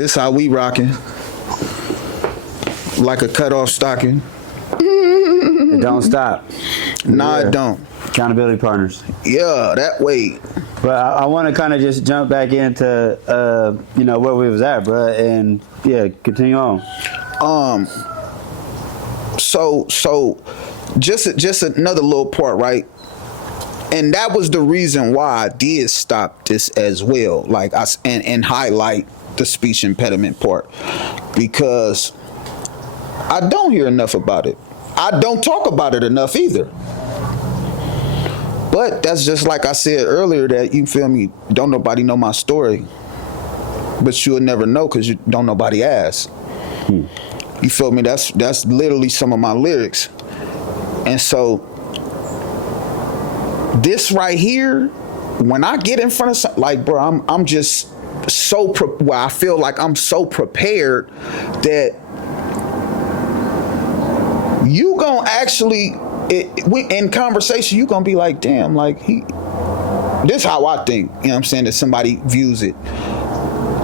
This how we rocking. Like a cut-off stocking. It don't stop. Nah, it don't. Accountability partners. Yeah, that way. But I want to kind of just jump back into, where we was at, bro, and yeah, continue on. So just another little part, right? And that was the reason why I did stop this as well, like and highlight the speech impediment part, because I don't hear enough about it. I don't talk about it enough either. But that's just like I said earlier, that, you feel me, don't nobody know my story. But you'll never know because you don't nobody ask. You feel me? That's literally some of my lyrics. And so this right here, when I get in front of something, like, bro, I'm just so I feel like I'm so prepared that you gonna actually, in conversation, you gonna be like, damn, like, this how I think, you know what I'm saying, that somebody views it.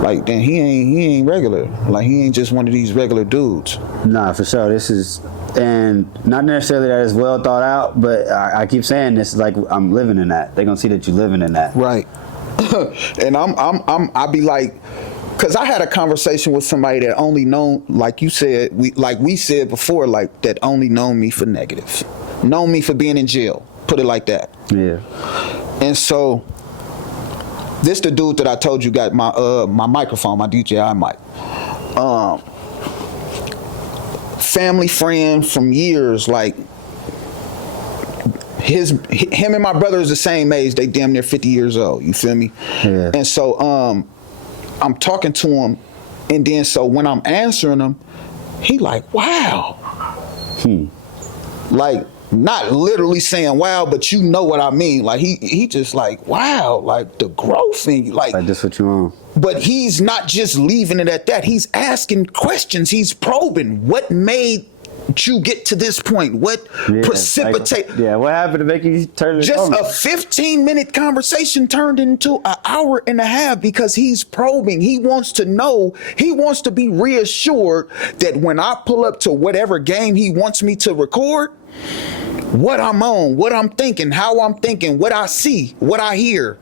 Like, then he ain't regular. Like, he ain't just one of these regular dudes. Nah, for sure. This is, and not necessarily that it's well thought out, but I keep saying this, like, I'm living in that. They gonna see that you living in that. Right. And I be like, cause I had a conversation with somebody that only known, like you said, we said before, like, that only known me for negative, known me for being in jail. Put it like that. Yeah. And so, this the dude that I told you got my microphone, my DJI mic. Family friend from years, like, him and my brother is the same age. They damn near 50 years old. You feel me? Yeah. And so I'm talking to him, and then so when I'm answering him, he like, wow. Like, not literally saying wow, but you know what I mean. Like, he just like, wow, like the growth in you. Like this what you want. But he's not just leaving it at that. He's asking questions. He's probing. What made you get to this point? What precipitate? Like, what happened to make you turn this Just on? A 15-minute conversation turned into an hour and a half because he's probing. He wants to know. He wants to be reassured that when I pull up to whatever game he wants me to record, what I'm on, what I'm thinking, how I'm thinking, what I see, what I hear.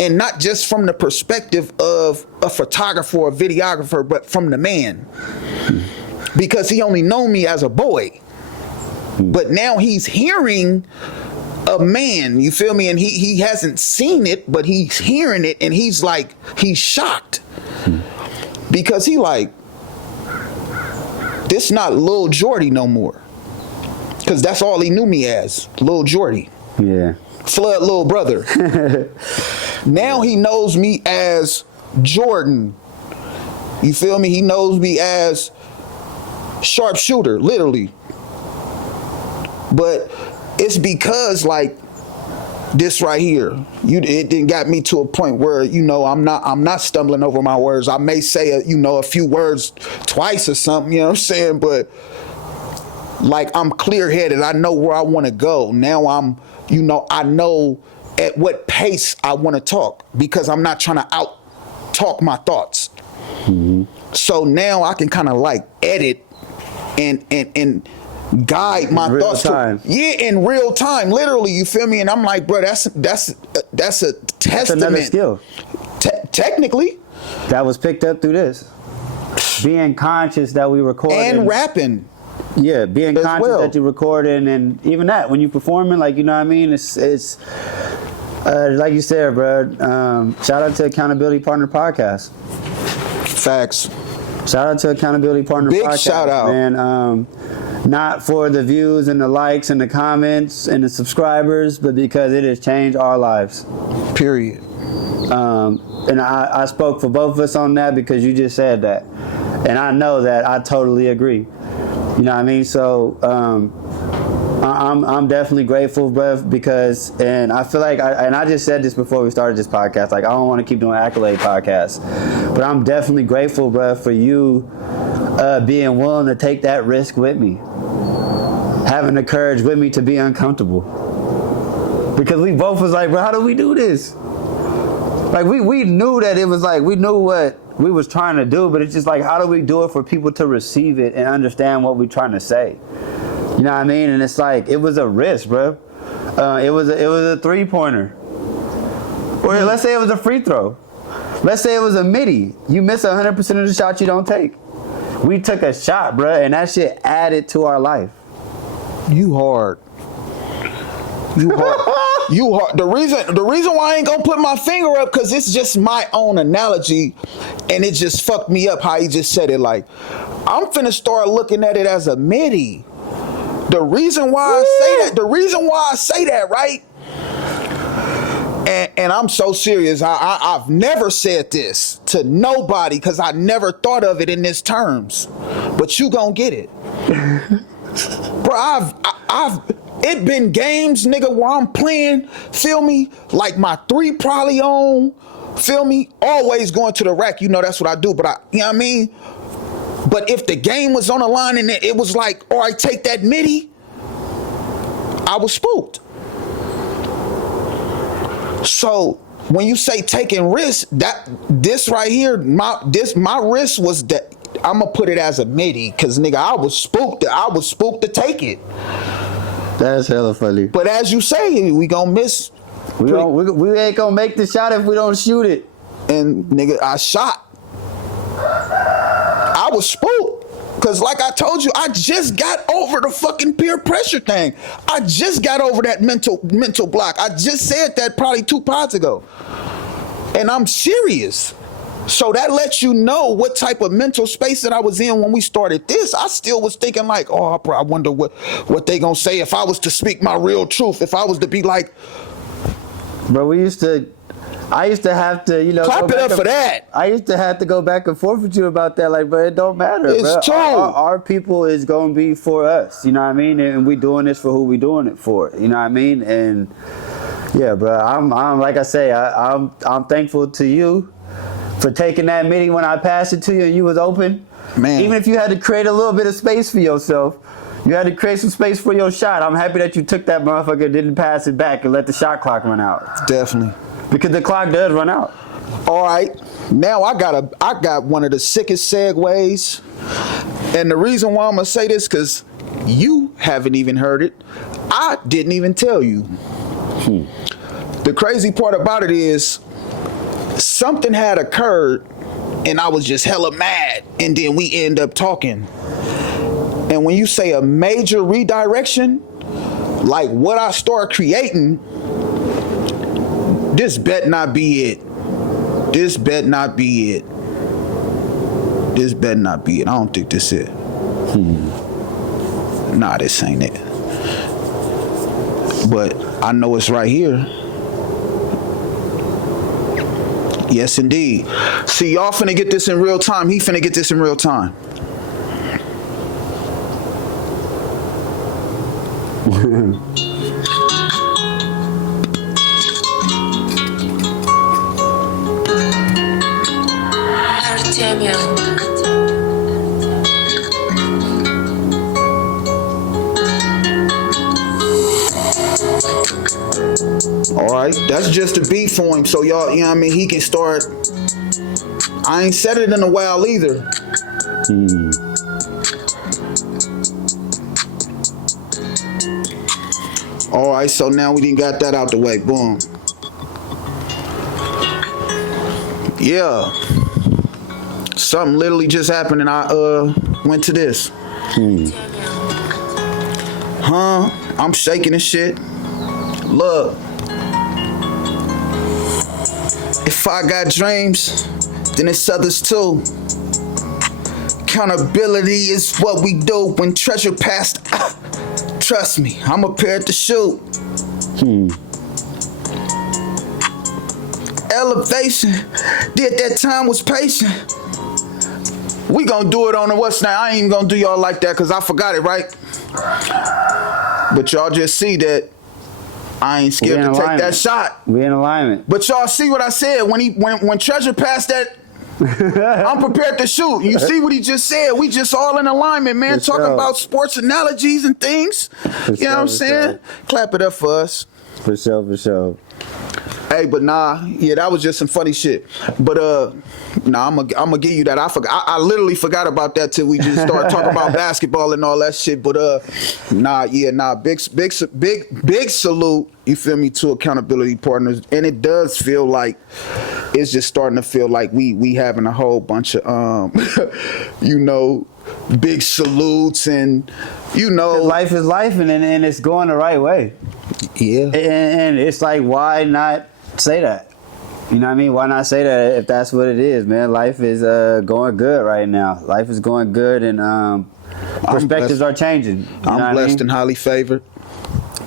And not just from the perspective of a photographer or a videographer, but from the man. Because he only known me as a boy. But now he's hearing a man, you feel me? And he hasn't seen it, but he's hearing it, and he's like, he's shocked. Because he like, this not Lil Jordy no more. Because that's all he knew me as, Lil Jordy. Yeah. Flood little brother. Now he knows me as Jordan. You feel me? He knows me as sharpshooter, literally. But it's because, like, this right here, it didn't got me to a point where, you know, I'm not stumbling over my words. I may say a few words twice or something, you know what I'm saying? But like, I'm clear-headed. I know where I want to go. Now I know at what pace I want to talk, because I'm not trying to out-talk my thoughts. Mm-hmm. So now I can kind of like edit and guide my thoughts in real time, literally. You feel me? And I'm like, bro, that's a testament. That's another skill. Technically, that was picked up through this. Being conscious that we record and rapping. Yeah, being conscious that you're recording, and even that when you performing, like, you know what I mean. It's like you said, bro. Shout out to Accountability Partner Podcast. Facts. Shout out to Accountability Partner Podcast. Big shout out, man. Not for the views and the likes and the comments and the subscribers, but because it has changed our lives. Period. And I spoke for both of us on that, because you just said that, and I know that I totally agree. You know what I mean? So I'm definitely grateful, bruh, because, and I feel like, I just said this before we started this podcast, like, I don't want to keep doing accolade podcasts, but I'm definitely grateful, bruh, for you being willing to take that risk with me, having the courage with me to be uncomfortable, because we both was like, bro, how do we do this? Like, we knew that it was like, we knew what we was trying to do, but it's just like, how do we do it for people to receive it and understand what we're trying to say? You know what I mean? And it's like, it was a risk, bro. It was a 3-pointer. Or let's say it was a free throw. Let's say it was a midi. You miss 100% of the shots you don't take. We took a shot, bro, and that shit added to our life. You hard. You hard. You hard. The reason why I ain't gonna put my finger up, because it's just my own analogy, and it just fucked me up how he just said it. Like, I'm finna start looking at it as a midi. The reason why I say that, right? And I'm so serious. I've never said this to nobody because I never thought of it in this terms. But you gonna get it. Bro, it been games, nigga, where I'm playing, feel me? Like my 3 probably on, feel me? Always going to the rack, you know that's what I do, but you know what I mean? But if the game was on the line and it was like, all right, take that midi, I was spooked. So when you say taking risks, this right here, my risk was that I'm gonna put it as a midi, cause nigga, I was spooked to take it. That's hella funny. But as you say, we gonna miss. We ain't gonna make the shot if we don't shoot it. And nigga, I shot. I was spooked. Cause like I told you, I just got over the fucking peer pressure thing. I just got over that mental block. I just said that probably 2 pods ago. And I'm serious. So that lets you know what type of mental space that I was in when we started this. I still was thinking like, oh, I wonder what they gonna say if I was to speak my real truth. If I was to be like, bro, I used to have to, you know, clap it up for that. I used to have to go back and forth with you about that, like, but it don't matter. It's bro. true. Our people is gonna be for us, you know what I mean, and we doing this for who we doing it for, you know what I mean, and yeah, bro, I'm like I say, I'm thankful to you for taking that midi when I passed it to you and you was open. Man, even if you had to create a little bit of space for yourself. You had to create some space for your shot. I'm happy that you took that motherfucker, didn't pass it back, and let the shot clock run out. Definitely. Because the clock does run out. All right. Now I got one of the sickest segues. And the reason why I'm going to say this, because you haven't even heard it. I didn't even tell you. The crazy part about it is something had occurred and I was just hella mad. And then we end up talking. And when you say a major redirection, like what I start creating, this bet not be it. This bet not be it. This bet not be it. I don't think this it. Nah, this ain't it. But I know it's right here. Yes, indeed. See, y'all finna get this in real time. He finna get this in real time. All right, that's just a beat for him, so y'all, you know what I mean, he can start. I ain't said it in a while either. All right, so now we done got that out the way. Boom. Yeah. Something literally just happened and I went to this. I'm shaking and shit. Look. If I got dreams, then it's others too. Accountability is what we do when treasure passed. Trust me, I'm prepared to shoot. Elevation, did that time was patient. We gonna do it on the what's now. I ain't even gonna do y'all like that because I forgot it, right? But y'all just see that I ain't scared to take that shot. We in alignment. But y'all see what I said when Treasure passed that. I'm prepared to shoot. You see what he just said? We just all in alignment, man. Talking about sports analogies and things. You know what I'm saying? Clap it up for us. For sure. Hey, but nah, yeah, that was just some funny shit. But nah, I'm gonna give you that. I literally forgot about that till we just started talking about basketball and all that shit. But big salute. You feel me, to accountability partners, and it does feel like it's just starting to feel like we having a whole bunch of you know, big salutes, and you know, life is life, and it's going the right way. Yeah, and it's like, why not say that? You know what I mean? Why not say that if that's what it is, man? Life is going good right now. Life is going good, and perspectives are changing. I'm blessed and highly favored.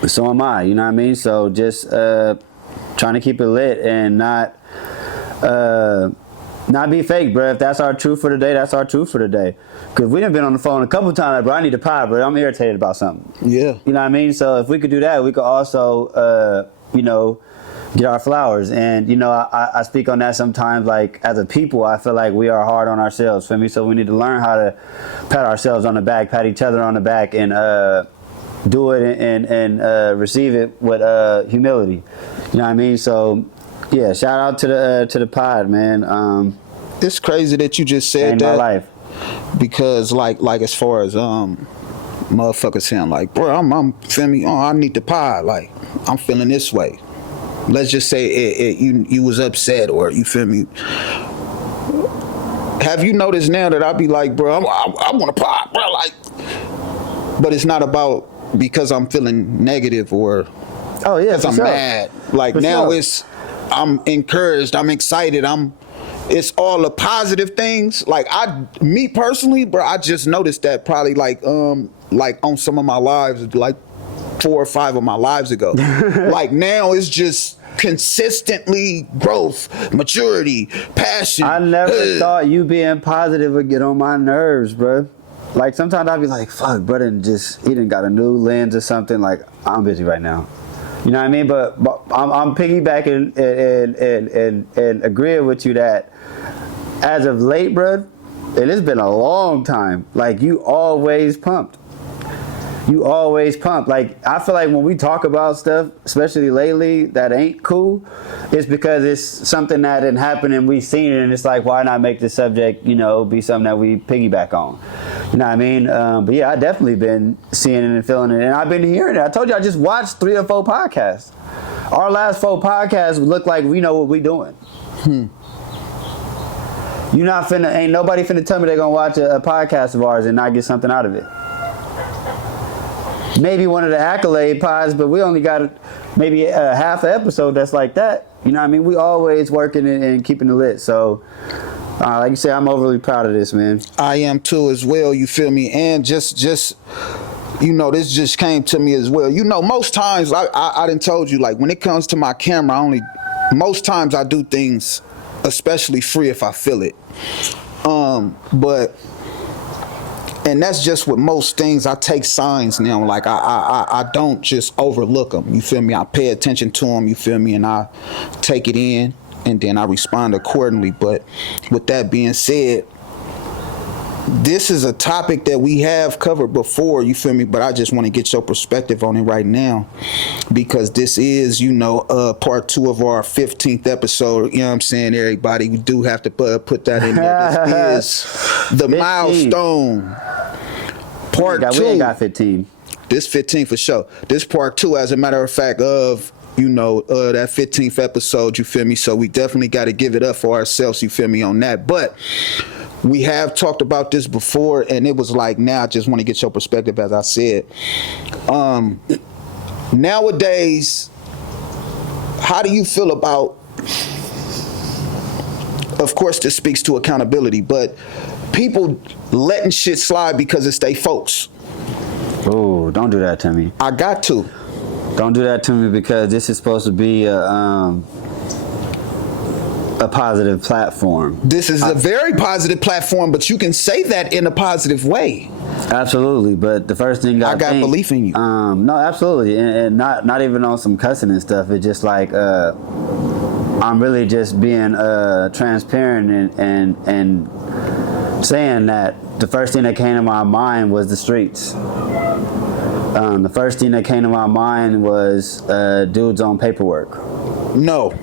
So am I. You know what I mean? So just trying to keep it lit and not be fake, bro. If that's our truth for the day, that's our truth for the day. Because we done been on the phone a couple times, like, bro, I need a pie, bro. I'm irritated about something. Yeah. You know what I mean? So if we could do that, we could also, you know, get our flowers. And, you know, I speak on that sometimes, like, as a people, I feel like we are hard on ourselves, feel me? So we need to learn how to pat ourselves on the back, pat each other on the back, and do it and receive it with humility. You know what I mean? So, yeah, shout out to the pod, man. It's crazy that you just said that. My life. Because like as far as motherfuckers saying like, bro, I'm feel me, oh, I need the pie, like I'm feeling this way. Let's just say you was upset, or you feel me. Have you noticed now that I be like, bro, I want a pie, bro, like, but it's not about because I'm feeling negative or because I'm mad. Like for now it's I'm encouraged, I'm excited, it's all the positive things. Like me personally, bro, I just noticed that probably like on some of my lives, like 4 or 5 of my lives ago. Like now it's just consistently growth, maturity, passion. I never thought you being positive would get on my nerves, bro. Like sometimes I'd be like, fuck, brother, and he done got a new lens or something. Like I'm busy right now. You know what I mean? But I'm piggybacking and agreeing with you that as of late, bro, and it's been a long time, like you always pumped. You always pump. Like I feel like when we talk about stuff, especially lately, that ain't cool, it's because it's something that didn't happen and we've seen it, and it's like, why not make this subject, you know, be something that we piggyback on? You know what I mean? But yeah, I definitely been seeing it and feeling it, and I've been hearing it. I told you I just watched 3 or 4 podcasts. Our last 4 podcasts look like we know what we doing. You not finna, ain't nobody finna tell me they're gonna watch a podcast of ours and not get something out of it. Maybe one of the accolade pods, but we only got maybe a half an episode that's like that. You know what I mean? We always working and keeping it lit. So, like you said, I'm overly proud of this, man. I am too as well, you feel me? And just you know, this just came to me as well. You know, most times, I done told you, like, when it comes to my camera, most times I do things especially free if I feel it. But and that's just with most things. I take signs now. Like I don't just overlook them. You feel me? I pay attention to them. You feel me? And I take it in, and then I respond accordingly. But with that being said, this is a topic that we have covered before, you feel me? But I just want to get your perspective on it right now, because this is, you know, part 2 of our 15th episode. You know what I'm saying, everybody? We do have to put that in there. This is the 15. Milestone. Part 2. We ain't got 15. This 15 for sure. This part 2, as a matter of fact, of, you know, that 15th episode, you feel me? So we definitely got to give it up for ourselves, you feel me, on that. But we have talked about this before, and it was like, now I just want to get your perspective, as I said. Nowadays, how do you feel about, of course this speaks to accountability, but people letting shit slide because it's they folks? Oh, don't do that to me. I got to. Don't do that to me, because this is supposed to be a positive platform. This is a very positive platform, but you can say that in a positive way. Absolutely, but the first thing I got belief in you. No, absolutely, and not even on some cussing and stuff. It's just like I'm really just being transparent and saying that the first thing that came to my mind was the streets. The first thing that came to my mind was dudes on paperwork. No.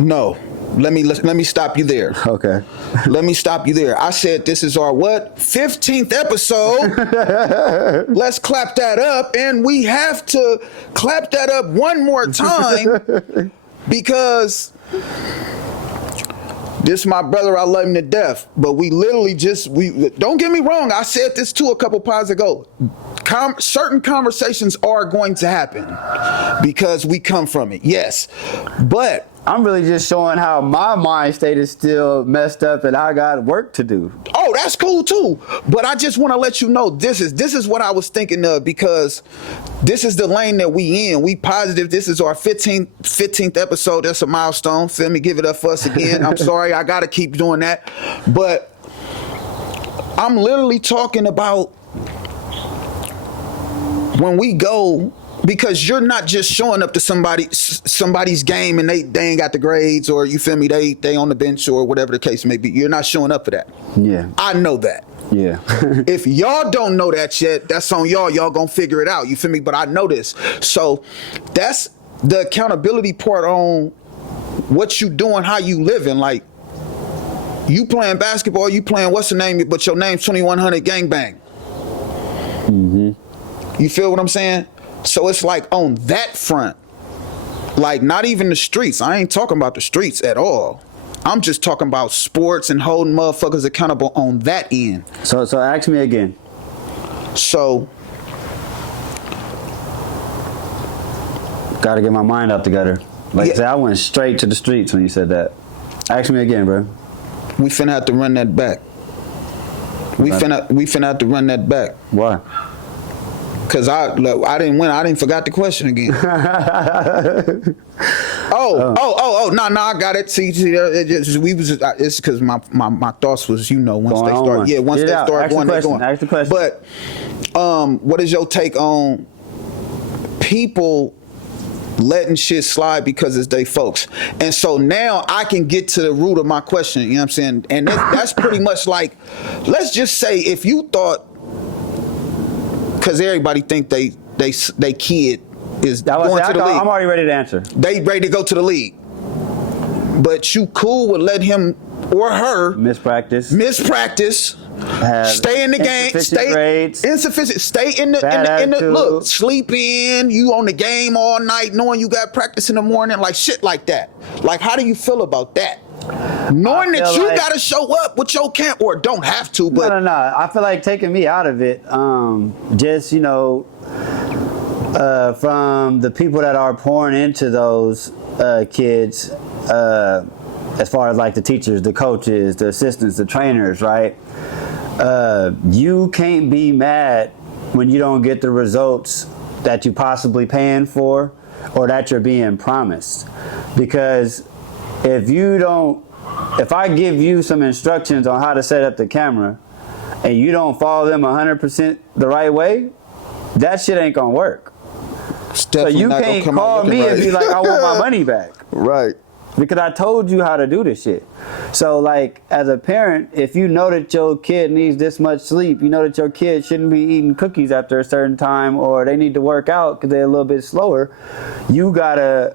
No. Let me stop you there. Okay. Let me stop you there. I said this is our what? 15th episode. Let's clap that up. And we have to clap that up one more time because this is my brother. I love him to death. But we literally don't get me wrong. I said this too a couple pods ago. Certain conversations are going to happen because we come from it. Yes. But I'm really just showing how my mind state is still messed up and I got work to do. Oh, that's cool too. But I just want to let you know this is what I was thinking of because this is the lane that we in. We positive. This is our 15th episode. That's a milestone. Feel me? Give it up for us again. I'm sorry. I got to keep doing that. But I'm literally talking about when we go, because you're not just showing up to somebody's game and they ain't got the grades, or you feel me, they on the bench or whatever the case may be. You're not showing up for that. Yeah. I know that. Yeah. If y'all don't know that yet, that's on y'all. Y'all gonna figure it out. You feel me? But I know this. So that's the accountability part on what you doing, how you living. Like, you playing basketball, you playing what's the name, but your name's 2100 Gangbang. Mm-hmm. You feel what I'm saying? So it's like on that front, like not even the streets. I ain't talking about the streets at all. I'm just talking about sports and holding motherfuckers accountable on that end. So ask me again. So gotta get my mind out together. Like I said, I went straight to the streets when you said that. Ask me again, bro. We finna have to run that back. We finna have to run that back. Why? Cause I didn't win. I didn't forgot the question again. No, I got it. See, it's because my thoughts was, once they start, once they start going, they're going. Ask the question. But what is your take on people letting shit slide because it's they folks? And so now I can get to the root of my question. You know what I'm saying? And that's pretty much like, let's just say if you thought, because everybody think they kid is going to the league. I'm already ready to answer. They ready to go to the league. But you cool with let him or her mispractice, stay in the game, stay in the look, sleep in, you on the game all night knowing you got practice in the morning, like shit like that. Like, how do you feel about that? Knowing that you gotta show up with your camp, or don't have to, but no. I feel like taking me out of it, just from the people that are pouring into those kids, as far as like the teachers, the coaches, the assistants, the trainers, right? You can't be mad when you don't get the results that you possibly paying for or that you're being promised, because if I give you some instructions on how to set up the camera and you don't follow them 100% the right way, that shit ain't gonna work. So you can't call me and be like, I want my money back. Right. Because I told you how to do this shit. So like, as a parent, if you know that your kid needs this much sleep, you know that your kid shouldn't be eating cookies after a certain time, or they need to work out because they're a little bit slower, you gotta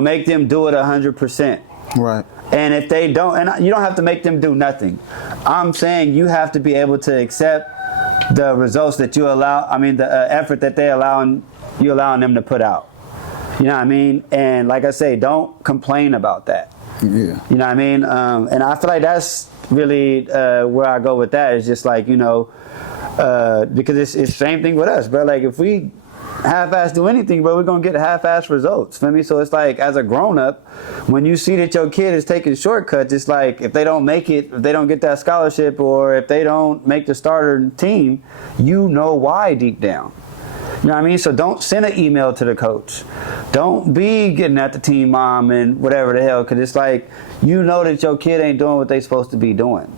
make them do it 100%. Right. And if they don't, and you don't have to make them do nothing. I'm saying you have to be able to accept the results that you allow. I mean, the effort that you're allowing them to put out. You know what I mean? And like I say, don't complain about that. Yeah. You know what I mean? And I feel like that's really where I go with that. Is just like, because it's the same thing with us, bro. Like, if we half-ass do anything, bro, we're gonna get half-ass results. Feel me? So it's like, as a grown-up, when you see that your kid is taking shortcuts, it's like, if they don't make it, if they don't get that scholarship, or if they don't make the starter team, you know why deep down. You know what I mean? So don't send an email to the coach. Don't be getting at the team mom and whatever the hell, because it's like, you know that your kid ain't doing what they supposed to be doing.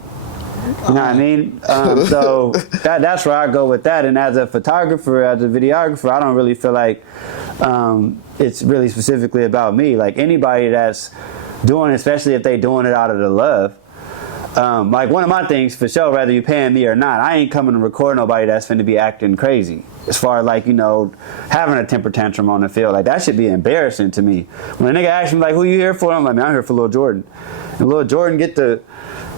You know what I mean? So that's where I go with that. And as a photographer, as a videographer, I don't really feel like it's really specifically about me. Like, anybody that's doing it, especially if they doing it out of the love, Like one of my things for sure, whether you paying me or not, I ain't coming to record nobody that's finna be acting crazy. As far as like, you know, having a temper tantrum on the field, like that should be embarrassing to me. When a nigga asks me like, who you here for? I'm like, man, I'm here for Lil Jordan. And Lil Jordan get the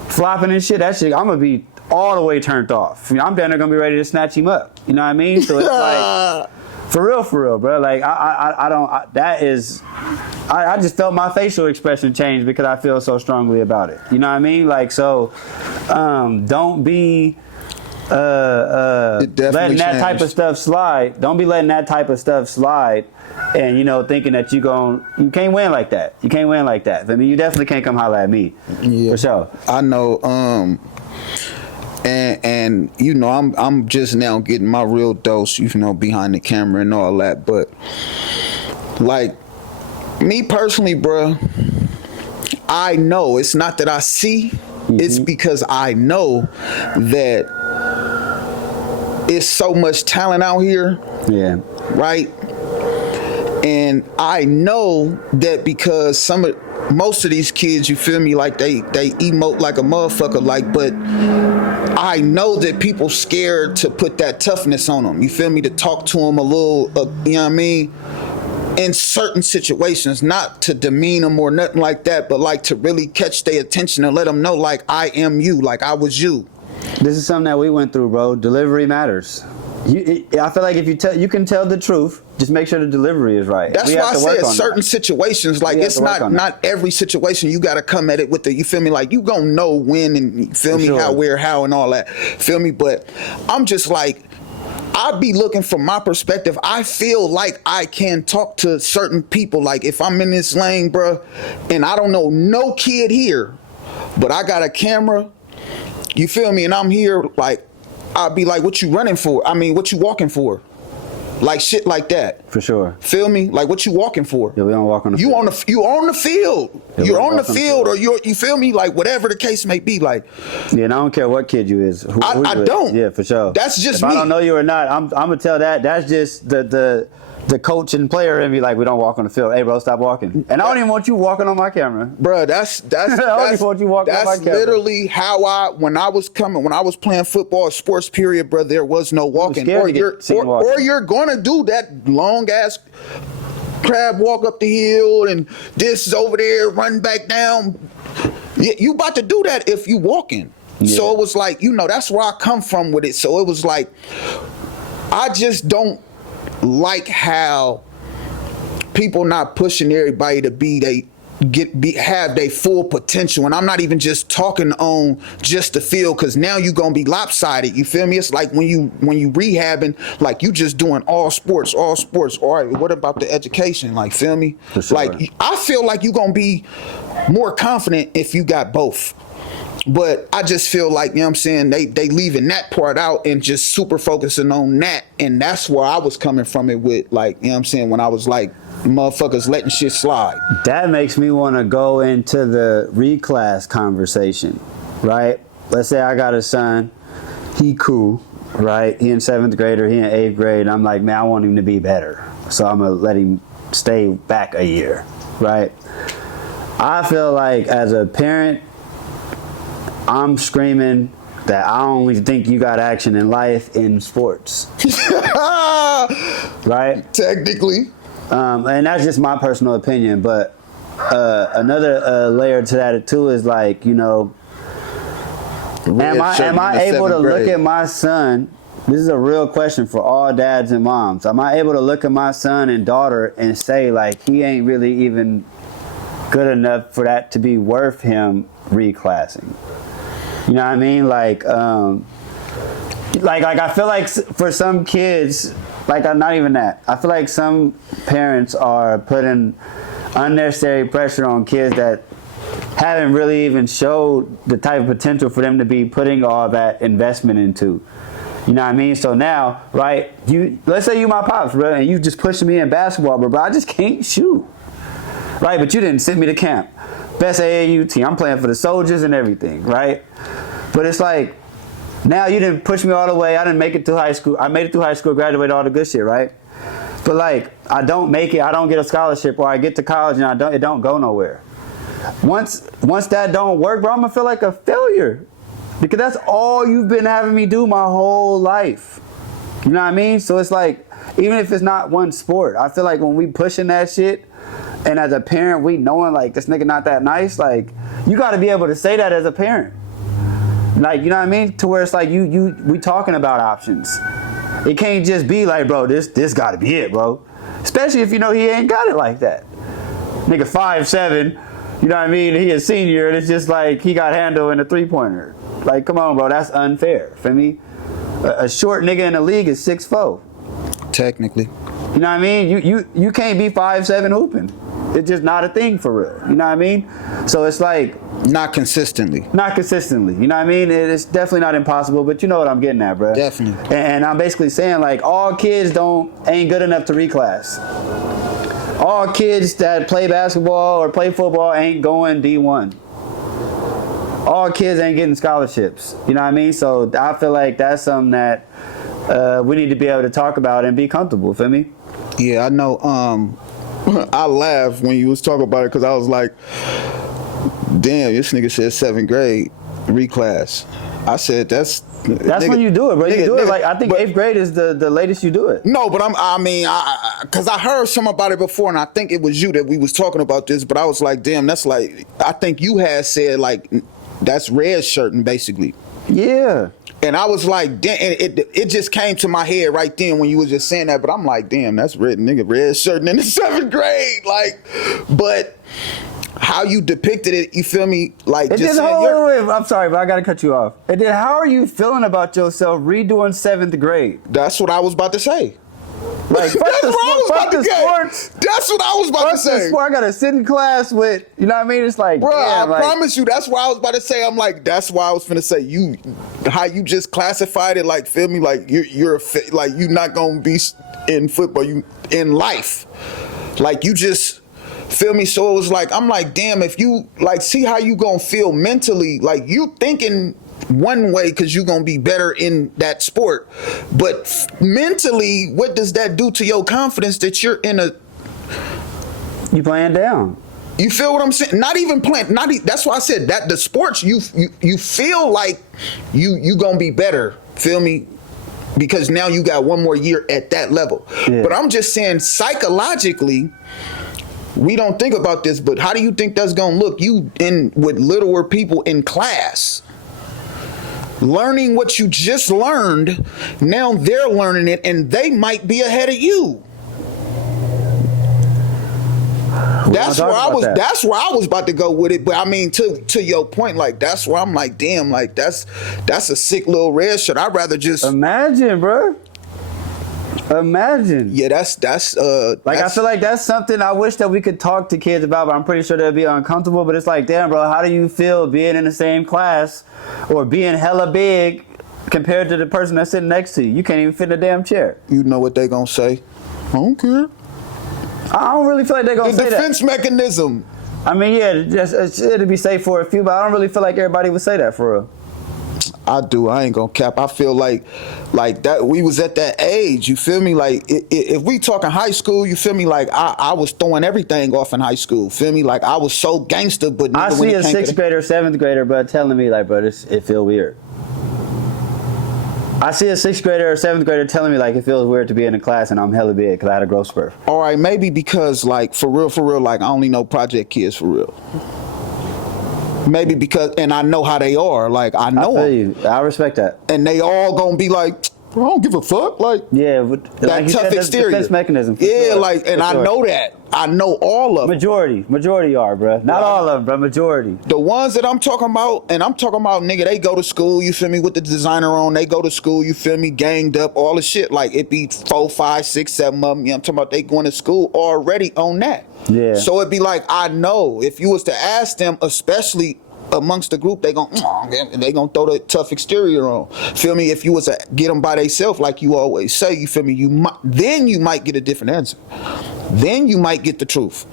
flopping and shit, that shit, I'm gonna be all the way turned off. I mean, I'm down there gonna be ready to snatch him up. You know what I mean? So it's like, for real, bro. Like I just felt my facial expression change because I feel so strongly about it. You know what I mean? Like, so, don't be letting that type of stuff slide. Don't be letting that type of stuff slide, and you know, thinking that you can't win like that. You can't win like that. I mean, you definitely can't come holler at me. Yeah, for sure. I know. And you know, I'm just now getting my real dose, you know, behind the camera and all that. But like me personally, bro, I know it's not that I see. It's because I know that it's so much talent out here. Yeah. Right. And I know that because most of these kids, you feel me, like they emote like a motherfucker, like, but I know that people scared to put that toughness on them. You feel me? To talk to them a little, you know what I mean? In certain situations, not to demean them or nothing like that, but like to really catch their attention and let them know, like, I am you, like I was you. This is something that we went through, bro. Delivery matters. I feel like if you can tell the truth, just make sure the delivery is right. That's why I said certain situations, like it's not every situation you got to come at it with the, you feel me, like you gonna know when and you feel me, how, where, how and all that, feel me. But I'm just like, I'd be looking from my perspective. I feel like I can talk to certain people, like if I'm in this lane, bro, and I don't know no kid here, but I got a camera, you feel me, and I'm here, like I'd be like, what you running for? I mean, what you walking for? Like shit like that. For sure. Feel me? Like what you walking for? Yeah, we don't walk on the field. You on the field. Yeah, you're on the field, or you feel me? Like whatever the case may be. Like, yeah, and I don't care what kid you is. I don't. Yeah, for sure. That's just me. If I don't know you or not, I'm gonna tell that. That's just the coach and player in me, like, we don't walk on the field. Hey, bro, stop walking. And I don't even want you walking on my camera. Bro, that's I don't even want you walking on my camera. That's literally how when I was playing football, sports period, bro, there was no walking. Or you're gonna do that long ass crab walk up the hill and this is over there, run back down. You about to do that if you walking. Yeah. So it was like, you know, that's where I come from with it. So it was like, I just don't like how people not pushing everybody to have their full potential. And I'm not even just talking on just the field, because now you gonna be lopsided. You feel me? It's like when you rehabbing, like you just doing all sports. All right, what about the education? Like, feel me? For sure. Like, I feel like you gonna be more confident if you got both. But I just feel like, you know what I'm saying, they leaving that part out and just super focusing on that. And that's where I was coming from it with, like, you know what I'm saying, when I was like, motherfuckers letting shit slide. That makes me want to go into the reclass conversation, right? Let's say I got a son, he cool, right? He in 7th grade or he in 8th grade. And I'm like, man, I want him to be better. So I'm going to let him stay back a year, right? I feel like as a parent, I'm screaming that I only think you got action in life in sports. Right? Technically. And that's just my personal opinion. But another layer to that too is like, you know, am I able to look at my son? This is a real question for all dads and moms. Am I able to look at my son and daughter and say, like, he ain't really even good enough for that to be worth him reclassing? You know what I mean? Like I feel like for some kids, like, not even that. I feel like some parents are putting unnecessary pressure on kids that haven't really even showed the type of potential for them to be putting all that investment into. You know what I mean? So now, right, let's say you my pops, bro, and you just pushing me in basketball, bro, I just can't shoot. Right, but you didn't send me to camp. Best AAU team. I'm playing for the soldiers and everything, right? But it's like, now you didn't push me all the way. I didn't make it through high school. I made it through high school, graduated, all the good shit, right? But like, I don't make it. I don't get a scholarship, or I get to college and it don't go nowhere. once that don't work, bro, I'm gonna feel like a failure. Because that's all you've been having me do my whole life. You know what I mean? So it's like, even if it's not one sport, I feel like when we pushing that shit, and as a parent, we knowing like this nigga not that nice, like you got to be able to say that as a parent. Like, you know what I mean? To where it's like we talking about options. It can't just be like, bro, this got to be it, bro. Especially if you know he ain't got it like that. Nigga 5'7", you know what I mean? He a senior, and it's just like he got handle in a 3-pointer. Like, come on, bro, that's unfair. For me, a short nigga in the league is 6'4". Technically. You know what I mean? You can't be 5'7" hooping. It's just not a thing for real. You know what I mean? So it's like Not consistently. not consistently. You know what I mean? It's definitely not impossible, but you know what I'm getting at, bro. Definitely. And I'm basically saying like all kids ain't good enough to reclass. All kids that play basketball or play football ain't going D1. All kids ain't getting scholarships. You know what I mean? So I feel like that's something that we need to be able to talk about and be comfortable. Feel me? Yeah, I know. I laughed when you was talking about it because I was like, damn, this nigga said 7th grade reclass. I said that's nigga, when you do it, bro. You do it like, I think but, 8th grade is the latest you do it. No, but because I heard something about it before, and I think it was you that we was talking about this, but I was like, damn, that's like, I think you had said like, that's red shirting basically. Yeah. And I was like, damn, and it just came to my head right then when you was just saying that, but I'm like, damn, that's red shirting in the 7th grade. Like, but how you depicted it, you feel me? Like, just wait, I'm sorry, but I gotta cut you off. And then how are you feeling about yourself redoing 7th grade? That's what I was about to say. Like, fuck the sports. That's what I was about to say. I gotta sit in class with, you know what I mean? It's like, bro, damn, I promise you, that's what I was about to say. I'm like, that's why I was finna say, how you just classified it, like, feel me? Like, you're like, you not gonna be in football, you in life. Like, you just, feel me? So it was like, I'm like, damn, if you, like, see how you gonna feel mentally, like, you thinking one way because you're gonna be better in that sport, but mentally, what does that do to your confidence that you're in you playing down? You feel what I'm saying? Not even playing. That's why I said that the sports you feel like you gonna be better. Feel me? Because now you got one more year at that level. Yeah. But I'm just saying psychologically, we don't think about this. But how do you think that's gonna look? You in with littler people in class, learning what you just learned. Now they're learning it, and they might be ahead of you. That's where I was about to go with it. But I mean, to your point, like that's where I'm like, damn, like that's a sick little red shirt. I'd rather just imagine, bro. Imagine. Yeah, that's I feel like that's something I wish that we could talk to kids about, but I'm pretty sure they'll be uncomfortable. But it's like, damn, bro, how do you feel being in the same class or being hella big compared to the person that's sitting next to you? You can't even fit in a damn chair. You know what they gonna say? I don't care. I don't really feel like they're gonna say that. The defense mechanism. I mean, yeah, it'd be safe for a few, but I don't really feel like everybody would say that for real. I do. I ain't gonna cap. I feel like that we was at that age. You feel me? Like if we talking high school, you feel me? Like I was throwing everything off in high school. Feel me? Like I was so gangster. But I see a 6th grader, 7th grader, but telling me like, bro, it feel weird. I see a 6th grader or 7th grader telling me like it feels weird to be in a class and I'm hella big because I had a growth spurt. All right, maybe because like for real, like I only know project kids for real. Maybe because, and I know how they are. Like I know I feel you. I respect that. And they all gonna be like, I don't give a fuck. Like yeah, that like tough said, exterior. Defense mechanism. Yeah, sure. like, and I know that. I know all of them. Majority are, bro. Not all of them, bro. Majority. The ones that I'm talking about, and I'm talking about, nigga, they go to school, you feel me, with the designer on. They go to school, you feel me, ganged up, all the shit. Like, it be 4, 5, 6, 7 of them. You know, I'm talking about they going to school already on that. Yeah. So it'd be like, I know, if you was to ask them, especially amongst the group, they gonna throw the tough exterior on. Feel me? If you was to get them by themselves, like you always say, you feel me? Then you might get a different answer. Then you might get the truth.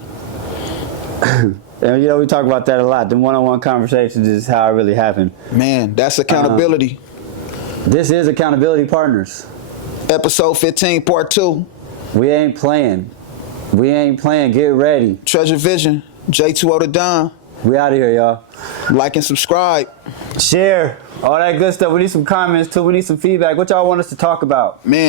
And you know, we talk about that a lot. The one-on-one conversations is how it really happened. Man, that's accountability. This is Accountability Partners. Episode 15, part 2. We ain't playing. Get ready. Treasure Vision. J2O the Don. We out of here, y'all. Like and subscribe. Share. All that good stuff. We need some comments too. We need some feedback. What y'all want us to talk about? Man.